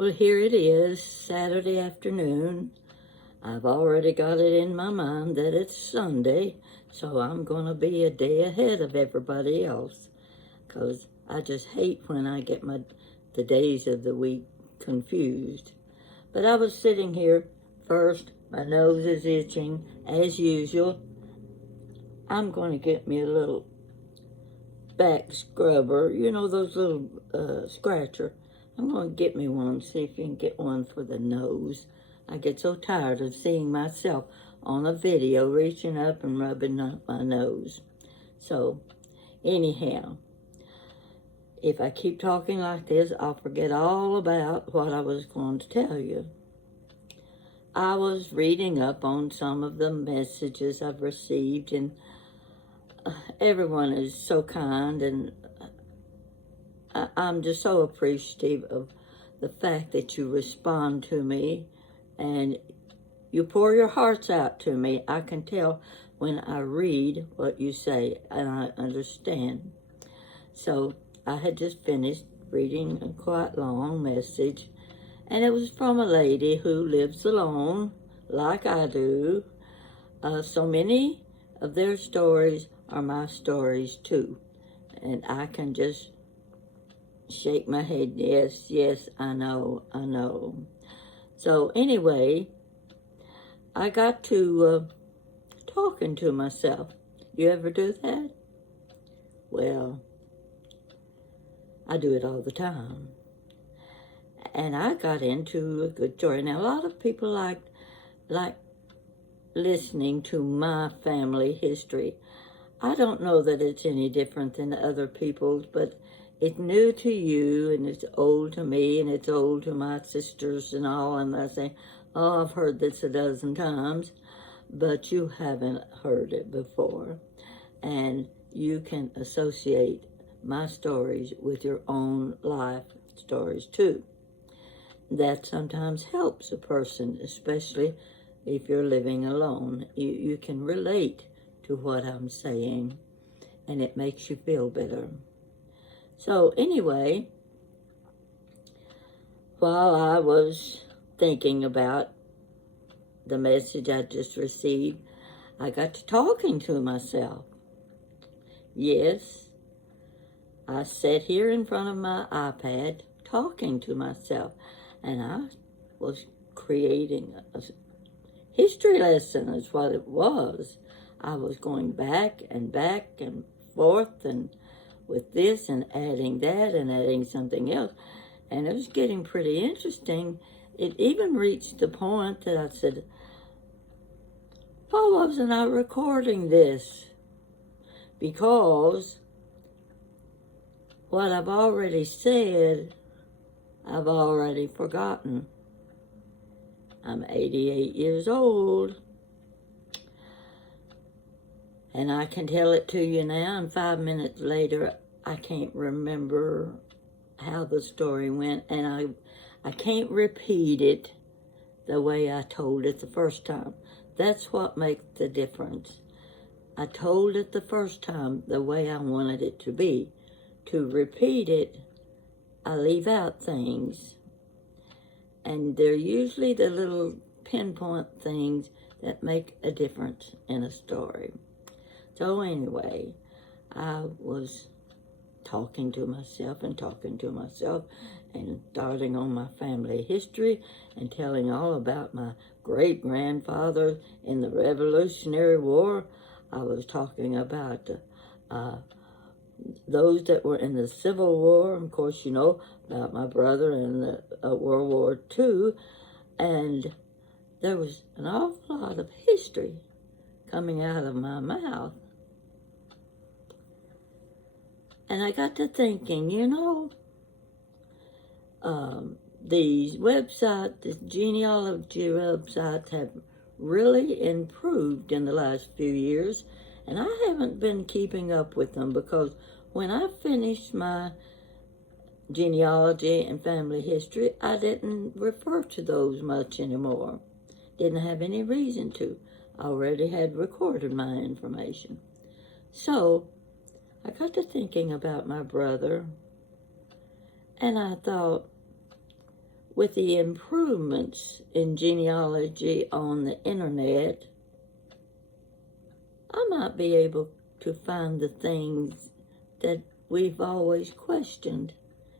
Well, here it is, Saturday afternoon. I've already got it in my mind that it's Sunday, so I'm going to be a day ahead of everybody else, because I just hate when I get the days of the week confused. But I was sitting here first, my nose is itching, as usual. I'm going to get me a little back scrubber, you know, those little scratcher. I'm going to get me one, see if you can get one for the nose. I get so tired of seeing myself on a video reaching up and rubbing up my nose. So, anyhow, if I keep talking like this, I'll forget all about what I was going to tell you. I was reading up on some of the messages I've received, and everyone is so kind, and I'm just so appreciative of the fact that you respond to me and you pour your hearts out to me. I can tell when I read what you say, and I understand. So I had just finished reading a quite long message, and it was from a lady who lives alone, like I do. So many of their stories are my stories too, and I can just shake my head, yes, I know. So anyway, I got to talking to myself. You ever do that? Well, I do it all the time. And I got into a good story. Now, a lot of people like listening to my family history. I don't know that it's any different than other people's, but it's new to you, and it's old to me, and it's old to my sisters and all, and I say, oh, I've heard this a dozen times, but you haven't heard it before. And you can associate my stories with your own life stories too. That sometimes helps a person, especially if you're living alone. You can relate to what I'm saying, and it makes you feel better. So anyway, while I was thinking about the message I just received, I got to talking to myself. Yes, I sat here in front of my iPad talking to myself, and I was creating a history lesson is what it was. I was going back and forth and with this and adding that and adding something else. And it was getting pretty interesting. It even reached the point that I said, why wasn't I recording this? Because what I've already said, I've already forgotten. I'm 88 years old, and I can tell it to you now, and 5 minutes later, I can't remember how the story went, and I can't repeat it the way I told it the first time. That's what makes the difference. I told it the first time the way I wanted it to be. To repeat it, I leave out things, and they're usually the little pinpoint things that make a difference in a story. So anyway, I was talking to myself and starting on my family history and telling all about my great-grandfather in the Revolutionary War. I was talking about those that were in the Civil War. Of course, you know about my brother in the World War II. And there was an awful lot of history coming out of my mouth. And I got to thinking, you know, these websites, the genealogy websites have really improved in the last few years. And I haven't been keeping up with them because when I finished my genealogy and family history, I didn't refer to those much anymore. Didn't have any reason to. I already had recorded my information. So I got to thinking about my brother, and I thought, with the improvements in genealogy on the internet, I might be able to find the things that we've always questioned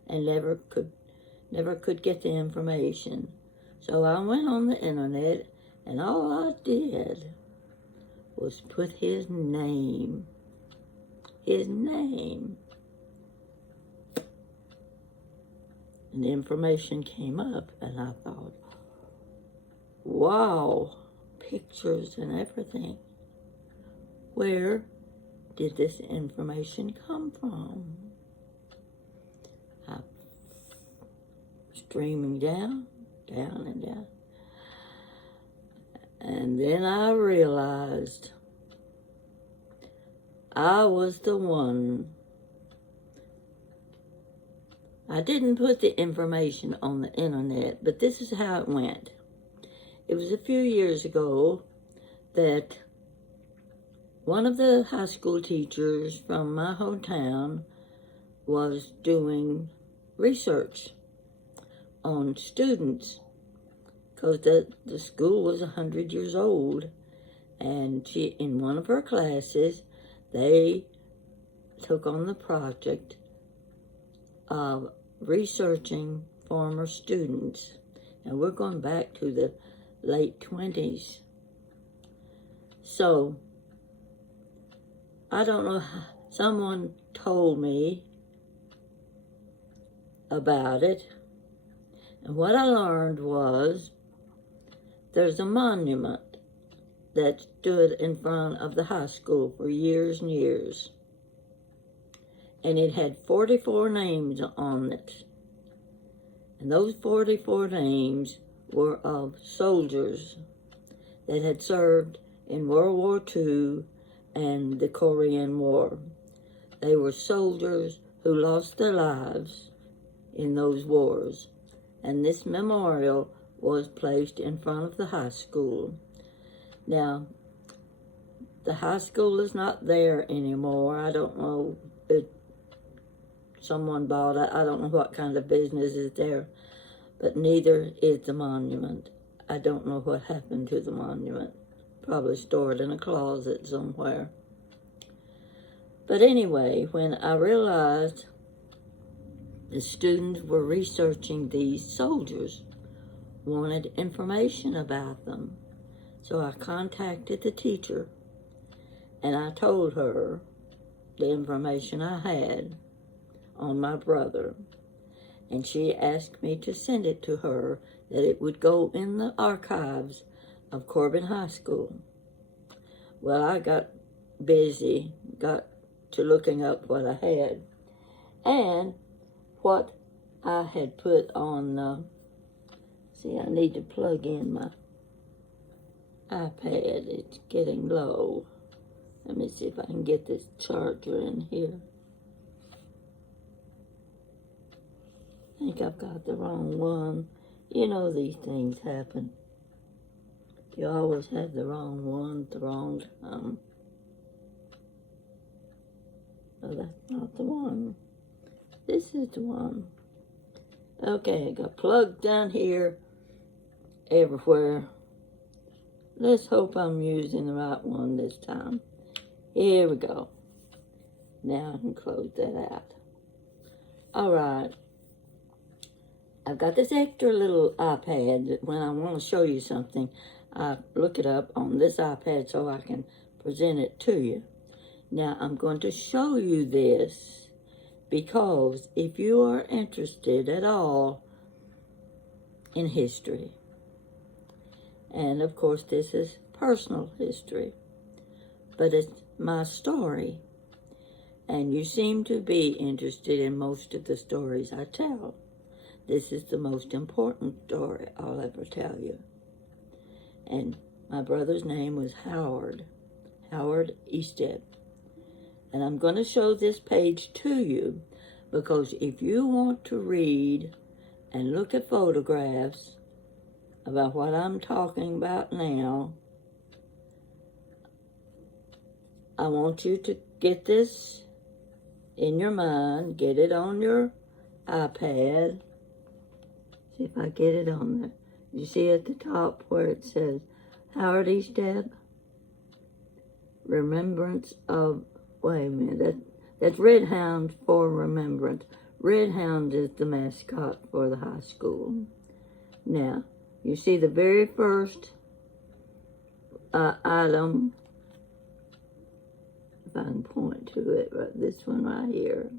and never could get the information. So I went on the internet, and all I did was put his name. And the information came up, and I thought, wow, pictures and everything. Where did this information come from? I'm streaming down and down. And then I realized I was the one. I didn't put the information on the internet, but this is how it went. It was a few years ago that one of the high school teachers from my hometown was doing research on students, because the school was 100 years old, and she, in one of her classes, they took on the project of researching former students. And we're going back to the late 20s. So, I don't know, someone told me about it. And what I learned was there's a monument that stood in front of the high school for years and years. And it had 44 names on it. And those 44 names were of soldiers that had served in World War II and the Korean War. They were soldiers who lost their lives in those wars. And this memorial was placed in front of the high school. Now, the high school is not there anymore. I don't know if someone bought it. I don't know what kind of business is there, but neither is the monument. I don't know what happened to the monument. Probably stored in a closet somewhere. But anyway, when I realized the students were researching these soldiers, wanted information about them, so I contacted the teacher, and I told her the information I had on my brother, and she asked me to send it to her, that it would go in the archives of Corbin High School. Well, I got busy, got to looking up what I had, and what I had put on, see, I need to plug in my iPad. It's getting low. Let me see if I can get this charger in here. I think I've got the wrong one. You know these things happen. You always have the wrong one at the wrong time. No, that's not the one. This is the one. Okay, I got plugged down here, everywhere. Let's hope I'm using the right one this time. Here we go. Now I can close that out. All right. I've got this extra little iPad that when I want to show you something, I look it up on this iPad so I can present it to you. Now, I'm going to show you this because if you are interested at all in history, and of course this is personal history, but it's my story, and you seem to be interested in most of the stories I tell. This is the most important story I'll ever tell you. And my brother's name was Howard Easted. And I'm going to show this page to you because if you want to read and look at photographs about what I'm talking about now, I want you to get this in your mind, get it on your iPad. See if I get it on there. You see at the top where it says Howard E. Step? Remembrance of, wait a minute, that's Red Hound for Remembrance. Red Hound is the mascot for the high school. Now, you see the very first item, if I can point to it, right, this one right here.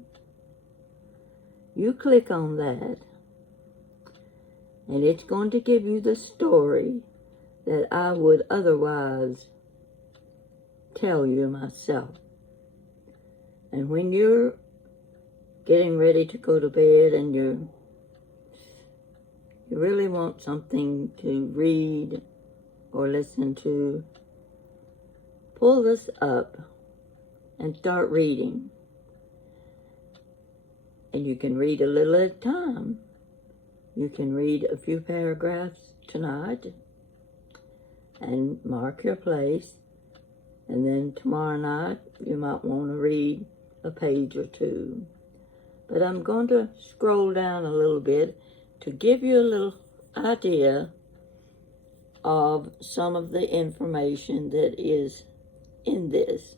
You click on that, and it's going to give you the story that I would otherwise tell you myself. And when you're getting ready to go to bed and you really want something to read or listen to, pull this up and start reading. And you can read a little at a time. You can read a few paragraphs tonight and mark your place. And then tomorrow night, you might want to read a page or two. But I'm going to scroll down a little bit to give you a little idea of some of the information that is in this.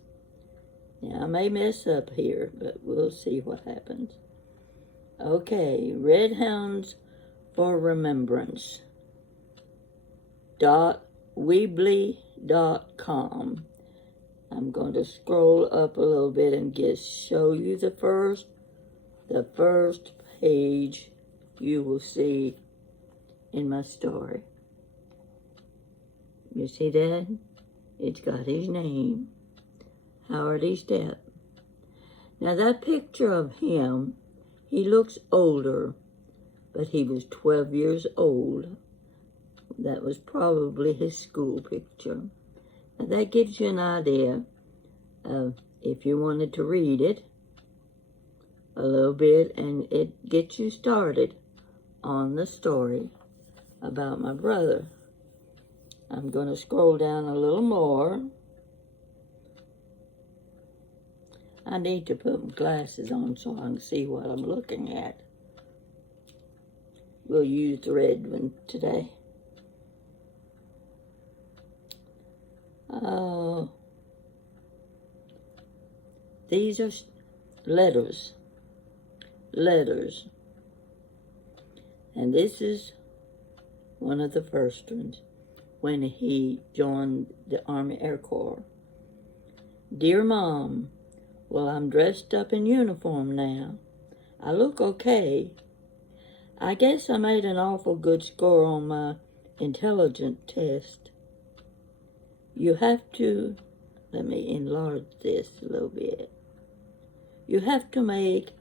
Now, I may mess up here, but we'll see what happens. Okay, Red Hounds for Remembrance. .weebly.com. I'm going to scroll up a little bit and just show you the first page you will see in my story. You see that? It's got his name, Howard E. Step. Now that picture of him, he looks older, but he was 12 years old. That was probably his school picture. Now that gives you an idea of, if you wanted to read it a little bit, and it gets you started on the story about my brother. I'm going to scroll down a little more. I need to put my glasses on so I can see what I'm looking at. We'll use the red one today. These are letters. And this is one of the first ones when he joined the Army Air Corps. Dear Mom, well, I'm dressed up in uniform now. I look okay. I guess I made an awful good score on my intelligence test. You have to, let me enlarge this a little bit. You have to make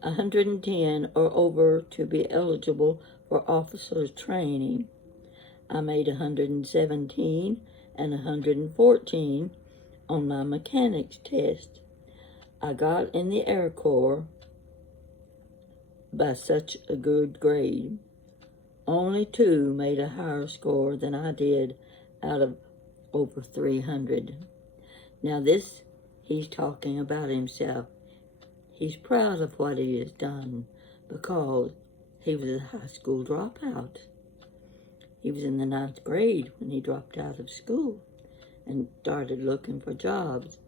110 or over to be eligible for officers training. I made 117 and 114 on my mechanics test. I got in the Air Corps by such a good grade. Only 2 made a higher score than I did out of over 300. Now this, he's talking about himself. He's proud of what he has done because he was a high school dropout. He was in the 9th grade when he dropped out of school and started looking for jobs.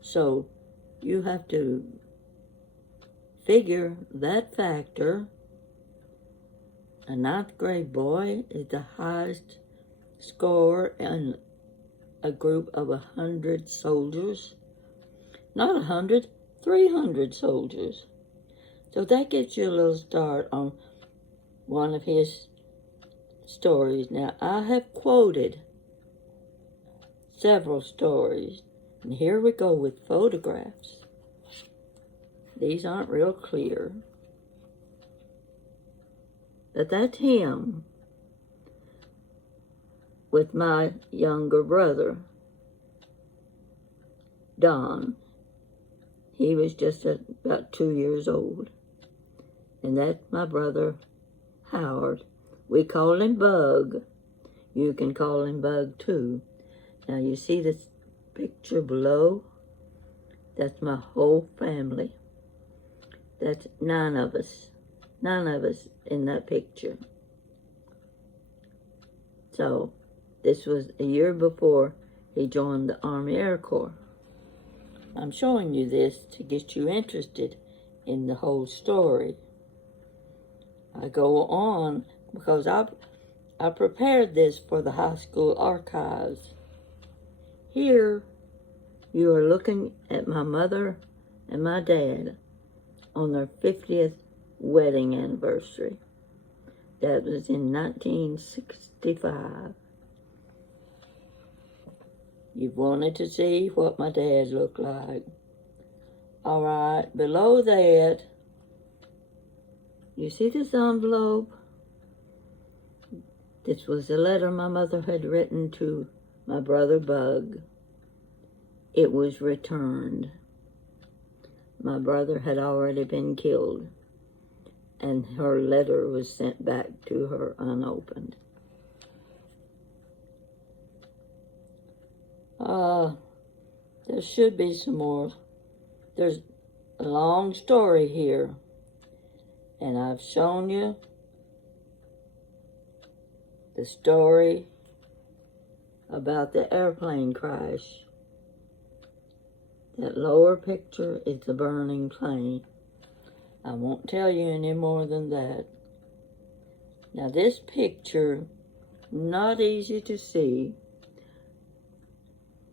So you have to figure that factor. A 9th grade boy is the highest score in a group of 100 soldiers. Not 100, 300 soldiers. So that gets you a little start on one of his stories. Now, I have quoted several stories, and here we go with photographs. These aren't real clear, but that's him with my younger brother, Don. He was just about 2 years old. And that's my brother, Howard. We call him Bug. You can call him Bug too. Now you see this picture below? That's my whole family. That's 9 of us. 9 of us in that picture. So this was a year before he joined the Army Air Corps. I'm showing you this to get you interested in the whole story. I go on because I prepared this for the high school archives. Here you are looking at my mother and my dad on their 50th wedding anniversary. That was in 1965. You wanted to see what my dad looked like. All right, below that, you see this envelope? This was a letter my mother had written to my brother Bug. It was returned. My brother had already been killed, and her letter was sent back to her unopened. There should be some more. There's a long story here, and I've shown you the story about the airplane crash. That lower picture is the burning plane. I won't tell you any more than that. Now this picture, not easy to see,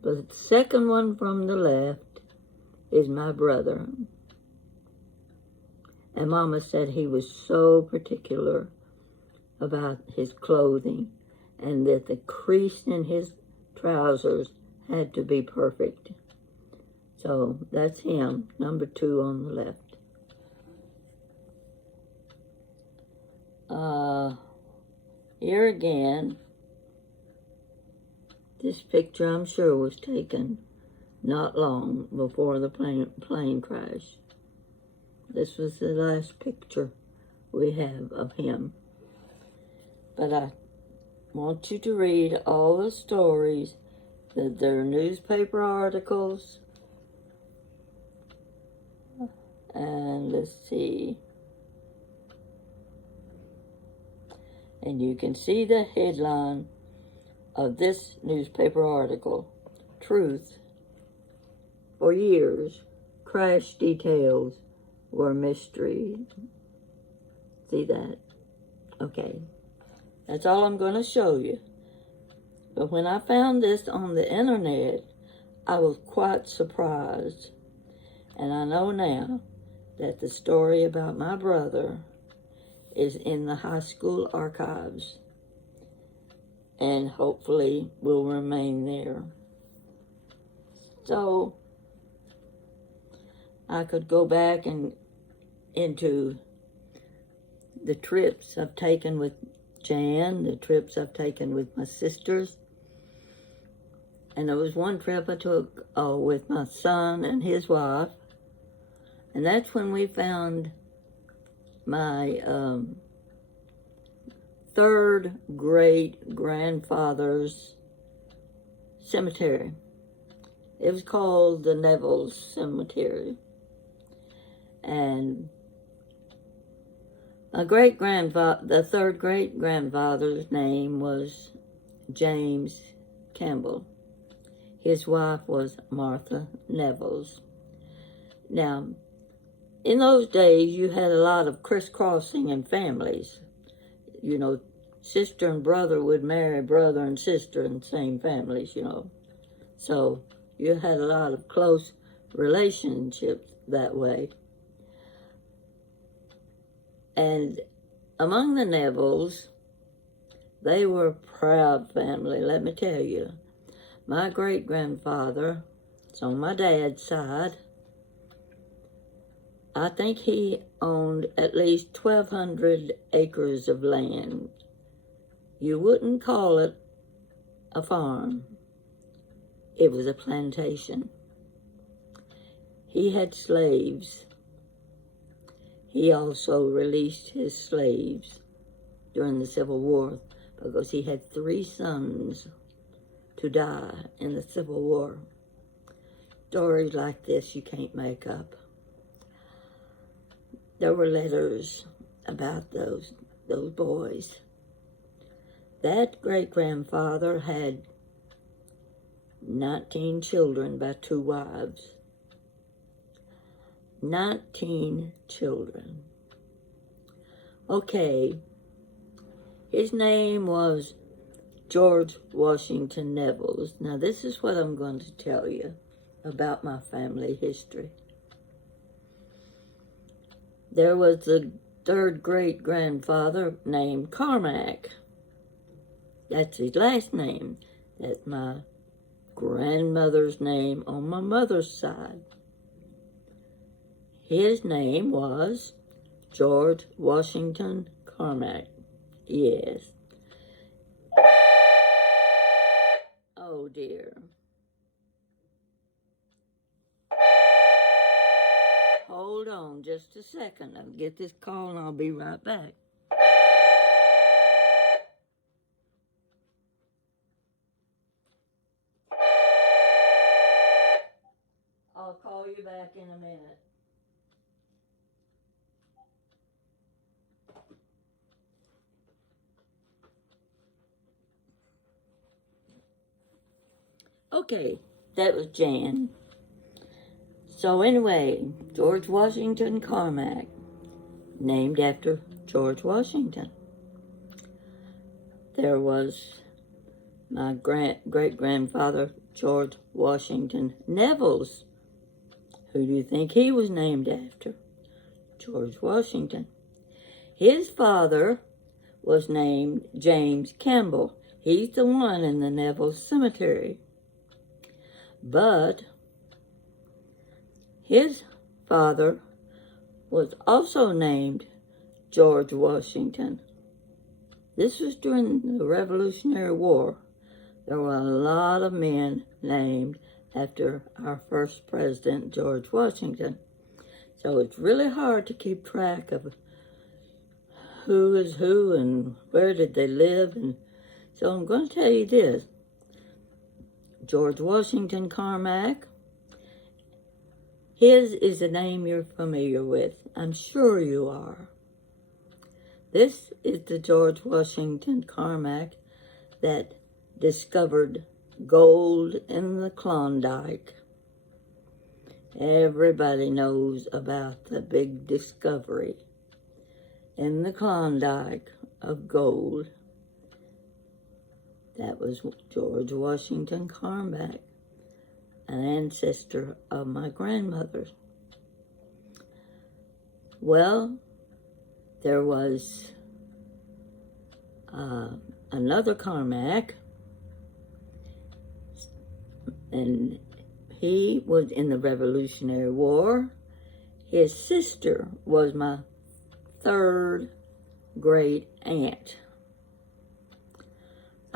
but the second one from the left is my brother. And Mama said he was so particular about his clothing and that the crease in his trousers had to be perfect. So that's him, number 2 on the left. Here again, this picture I'm sure was taken not long before the plane crash. This was the last picture we have of him. But I want you to read all the stories, that there are newspaper articles, and let's see. And you can see the headline of this newspaper article, Truth. For years, crash details were mystery. See that? Okay. That's all I'm going to show you. But when I found this on the internet, I was quite surprised. And I know now that the story about my brother is in the high school archives and hopefully will remain there. So I could go back and into the trips I've taken with Jan, the trips I've taken with my sisters. And there was one trip I took with my son and his wife. And that's when we found my third great-grandfather's cemetery. It was called the Neville's Cemetery. And my the third great-grandfather's name was James Campbell. His wife was Martha Neville's. Now, in those days, you had a lot of crisscrossing in families. You know, sister and brother would marry brother and sister in the same families, you know. So you had a lot of close relationships that way. And among the Nevilles, they were a proud family, let me tell you. My great-grandfather, it's on my dad's side, I think he owned at least 1,200 acres of land. You wouldn't call it a farm. It was a plantation. He had slaves. He also released his slaves during the Civil War because he had 3 sons to die in the Civil War. Stories like this you can't make up. There were letters about those boys That great-grandfather had 19 children by 2 wives. 19 children. Okay, his name was George Washington Nevels. Now, this is what I'm going to tell you about my family history. There was a third great-grandfather named Carmack. That's his last name. That's my grandmother's name on my mother's side. His name was George Washington Carmack. Yes. Oh dear. Hold on just a second. I'll get this call and I'll be right back. I'll call you back in a minute. Okay, that was Jan. So anyway, George Washington Carmack, named after George Washington. There was my great-grandfather, George Washington Nevels. Who do you think he was named after? George Washington. His father was named James Campbell. He's the one in the Nevels Cemetery. But his father was also named George Washington. This was during the Revolutionary War. There were a lot of men named after our first president, George Washington. So it's really hard to keep track of who is who and where did they live. And so I'm going to tell you this. George Washington Carmack, his is a name you're familiar with. I'm sure you are. This is the George Washington Carmack that discovered gold in the Klondike. Everybody knows about the big discovery in the Klondike of gold. That was George Washington Carmack, an ancestor of my grandmother's. Well, there was another Carmack, and he was in the Revolutionary War. His sister was my third great aunt.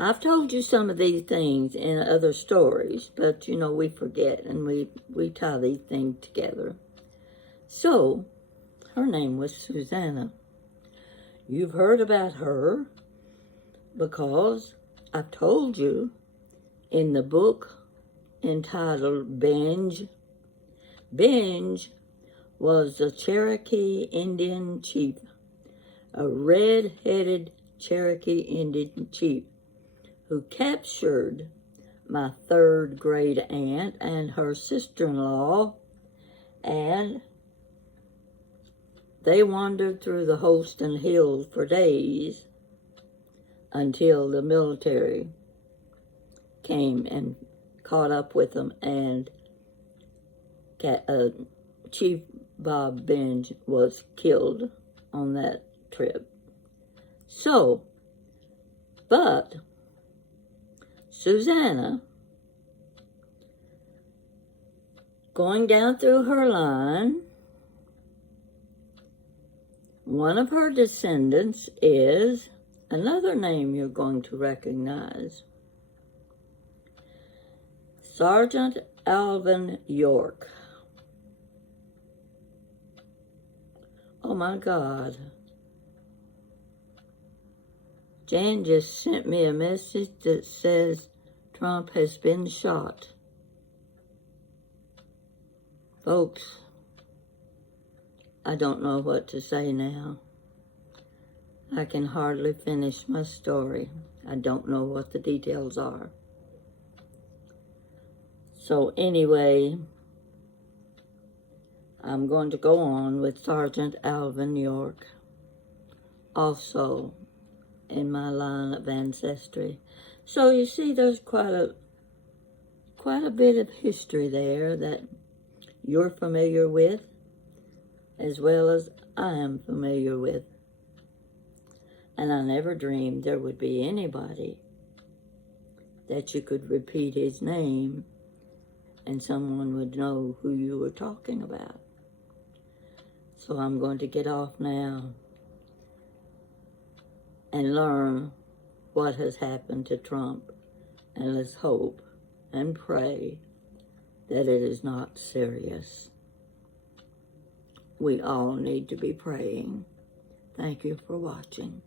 I've told you some of these things in other stories, but you know, we forget and we tie these things together. So, her name was Susanna. You've heard about her because I've told you in the book entitled Binge. Binge was a Cherokee Indian chief, a red-headed Cherokee Indian chief who captured my third great aunt and her sister-in-law, and they wandered through the Holston Hills for days until the military came and caught up with them, and Chief Bob Binge was killed on that trip. So, but Susanna, going down through her line, one of her descendants is another name you're going to recognize. Sergeant Alvin York. Oh my God. Jan just sent me a message that says Trump has been shot. Folks, I don't know what to say now. I can hardly finish my story. I don't know what the details are. So anyway, I'm going to go on with Sergeant Alvin York, also in my line of ancestry. So you see, there's quite a bit of history there that you're familiar with, as well as I am familiar with. And I never dreamed there would be anybody that you could repeat his name and someone would know who you were talking about. So I'm going to get off now and learn what has happened to Trump. And let's hope and pray that it is not serious. We all need to be praying. Thank you for watching.